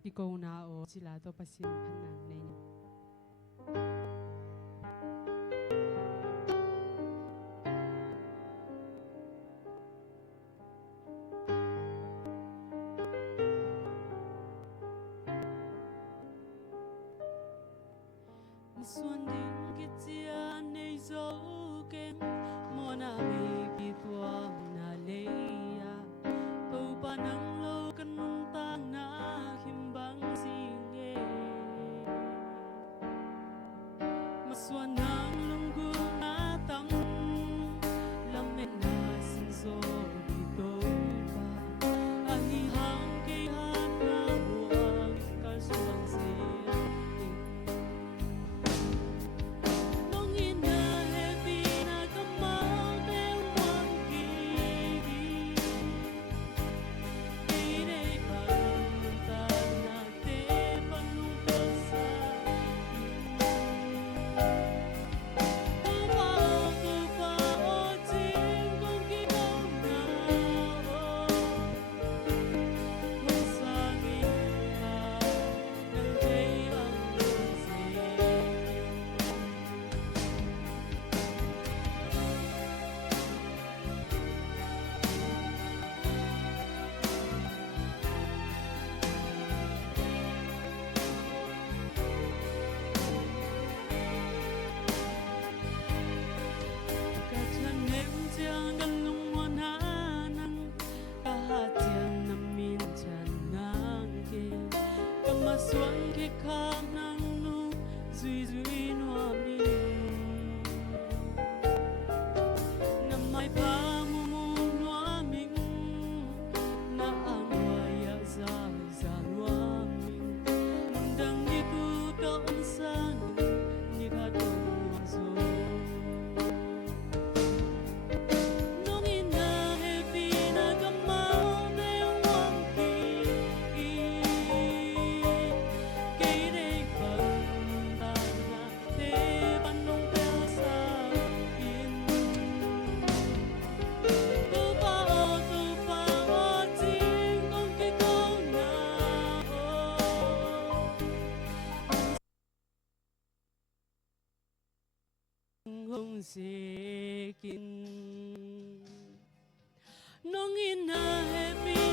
Ikaw na o sila to pasimhan na ninyo. Xuân đến kết chia này dấu kem mùa na baby tua na leya bầu ba nắng lâu cân ta na khiêm băng singe mà xuân nắng lung gu na tâm lâm men na sinh so đi tôi ba ai hang cây hát na buông cả xuân xe xuân khi khang nắng nu duy duy noa mi năm mai pa mu mu noa mình na ang waya za za noa mình mundang ni ku don san ni ga don noa zo nong ina happy na kamao ne wang ki hong se kin nong ina happy